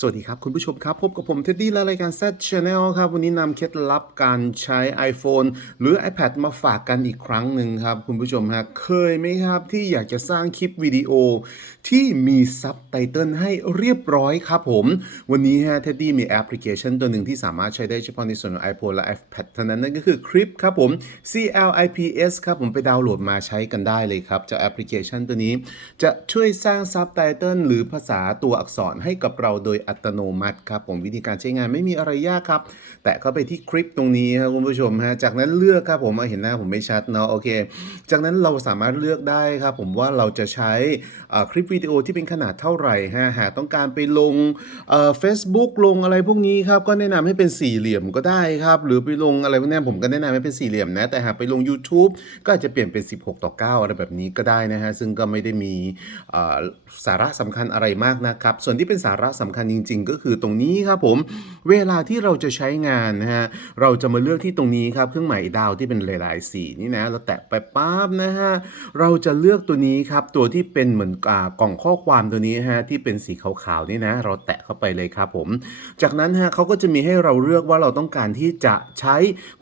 สวัสดีครับ คุณผู้ชมครับ พบกับผมเท็ดดี้และรายการ Z Channel ครับ วันนี้นำเคล็ดลับการใช้ iPhone หรือ iPad มาฝากกันอีกครั้งหนึ่งครับ คุณผู้ชมฮะเคยไหมครับที่อยากจะสร้างคลิปวิดีโอ ที่มีซับไตเติลให้เรียบร้อยครับผม วันนี้ฮะเท็ดดี้มีแอปพลิเคชันตัวหนึ่งที่สามารถใช้ได้เฉพาะในส่วนของ iPhone และ iPad เท่านั้นนั่นก็คือคลิปครับผม CLIPS ครับผมไปดาวน์โหลดมาใช้กันได้เลยครับจ้าแอปพลิเคชันตัวนี้ จะช่วยสร้างซับไตเติลหรือภาษาตัวอักษรให้กับเราโดยอัตโนมัติครับผมวิธีการใช้งานไม่มีอะไรยากครับ แตะเข้าไปที่คลิปตรงนี้ครับคุณผู้ชมฮะจากนั้นเลือกครับผมเอาเห็นหน้าผมไม่ชัดเนาะโอเค จากนั้นเราสามารถเลือกได้ครับผมว่าเราจะใช้คลิปวิดีโอที่เป็นขนาดเท่าไหร่ฮะหากต้องการไปลงเอ่อ Facebook ลงอะไรพวกนี้ครับก็แนะนำให้เป็นสี่เหลี่ยมก็ได้ครับหรือไปลงอะไรพวกนี้ผมก็แนะนำให้เป็นสี่เหลี่ยมนะแต่หากไปลง YouTube ก็อาจจะเปลี่ยนเป็น 16 ต่อ 9 อะไรแบบนี้ก็ได้นะฮะซึ่งก็ไม่ได้มีสาระสำคัญอะไรมากนะครับส่วนที่เป็นสาระสำคัญจจริง ๆ ก็คือตรงนี้ครับผม เวลาที่เราจะใช้งานนะฮะเราจะมาเลือกที่ตรงนี้ครับเครื่องหมายดาวที่เป็นหลายๆสีนี่นะเราแตะไปปั๊บนะฮะเราจะเลือกตัวนี้ครับตัวที่เป็นเหมือนอกล่องข้อความตัวนี้ฮะที่เป็นสีขาวๆนี่นะเราแตะเข้าไปเลยครับผม จากนั้นฮะเขาก็จะมีให้เราเลือกว่าเราต้องการที่จะใช้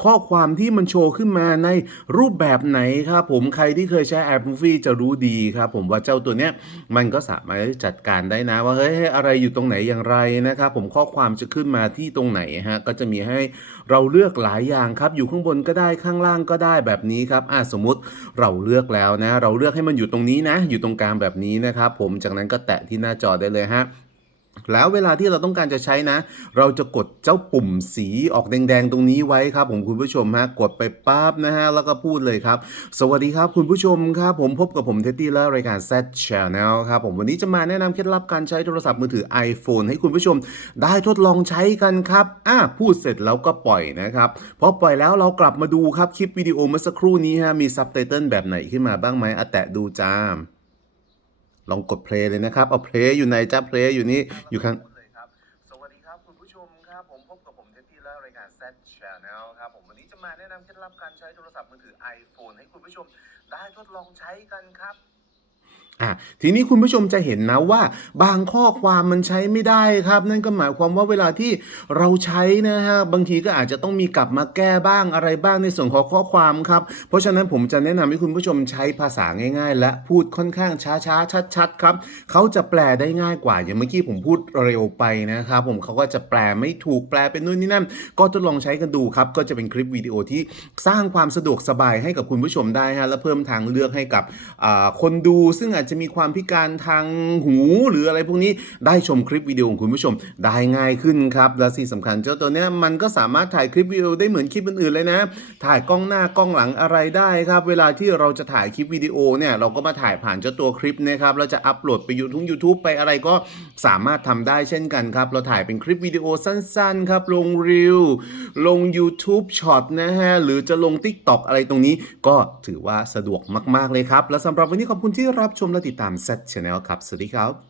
ข้อความที่มันโชว์ขึ้นมาในรูปแบบไหนครับผมใครที่เคยใช้แอป Movie จะรู้ดีครับผมว่าเจ้าตัวเนี้ยมันก็สามารถจัดการได้นะว่าเฮ้ยอะไรอยู่ตรงไหนอย่างไรนะครับ ผมข้อความจะขึ้นมาที่ตรงไหนฮะก็จะมีให้เราเลือกหลายอย่างครับ อยู่ข้างบนก็ได้ข้างล่างก็ได้แบบนี้ครับอะสมมติเราเลือกแล้วนะ เราเลือกให้มันอยู่ตรงนี้นะ อยู่ตรงกลางแบบนี้นะครับ ผมจากนั้นก็แตะที่หน้าจอได้เลยฮะ แล้วเวลาที่เราต้องการจะใช้นะ เราจะกดเจ้าปุ่มสีออกแดงๆ ตรงนี้ไว้ครับผมคุณผู้ชมฮะกดไปปั๊บนะฮะแล้วก็พูดเลยครับ สวัสดีครับคุณผู้ชมครับผมพบกับผมเท็ดดี้และรายการ Z Channel ครับผมวันนี้จะมาแนะนำเคล็ดลับการใช้โทรศัพท์มือถือ iPhone ให้คุณผู้ชมได้ทดลองใช้กันครับอะพูดเสร็จแล้วก็ปล่อยนะครับพอปล่อยแล้วเรากลับมาดูครับคลิปวิดีโอเมื่อสักครู่นี้ฮะมีซับไตเติลแบบไหนขึ้นมาบ้างไหมอะแตะดูจ้า ลองกดเพลย์เลยนะครับ เอาเพลย์อยู่ไหนจ้าเพลย์อยู่นี่อยู่ข้างสวัสดีครับคุณผู้ชมครับผมพบกับผมเท็ดดี้และรายการ Z Channel ครับผมวันนี้จะมาแนะนำเคล็ดลับการใช้โทรศัพท์มือถือ iPhone ให้คุณผู้ชมได้ทดลองใช้กันครับ อะทีนี้คุณผู้ชมจะเห็นนะว่า บางข้อความมันใช้ไม่ได้ครับ นั่นก็หมายความว่าเวลาที่เราใช้นะฮะบางทีก็อาจจะต้องมีกลับมาแก้บ้างอะไรบ้างในส่วนของข้อความครับ เพราะฉะนั้นผมจะแนะนำให้คุณผู้ชมใช้ภาษาง่าย ๆ และพูดค่อนข้างช้าๆชัด ๆ ครับเขาจะแปลได้ง่ายกว่า อย่างเมื่อกี้ผมพูดเร็วไปนะครับผมเขาก็จะแปลไม่ถูกแปลเป็นนู่นนี่นั่นก็ทดลองใช้กันดูครับก็จะเป็นคลิปวิดีโอที่สร้างความสะดวกสบายให้กับคุณผู้ชมได้ฮะและเพิ่มทางเลือกให้กับคนดูซึ่งอาจจะมีความพิการทางหูหรืออะไรพวกนี้ได้ชมคลิปวิดีโอของคุณผู้ชมได้ง่ายขึ้นครับและที่งสำคัญเจ้าตัวเนี้ยมันก็สามารถถ่ายคลิปวิดีโอได้เหมือนคลิปอื่นๆเลยนะ ถ่ายกล้องหน้ากล้องหลังอะไรได้ครับ เวลาที่เราจะถ่ายคลิปวิดีโอเนี่ยเราก็มาถ่ายผ่านเจ้าตัวคลิปนะครับแล้วจะอัปโหลดไปยูทูบยูทูบไปอะไรก็สามารถทำได้เช่นกันครับ เราถ่ายเป็นคลิปวิดีโอสั้นๆครับ ลงรีวลง YouTube ช็อตนะฮะ หรือจะลง TikTok อะไรตรงนี้ ก็ถือว่าสะดวกมากๆเลยครับ และสำหรับวันนี้ขอบคุณที่รับชมและติดตาม Z Channel ครับ สวัสดีครับ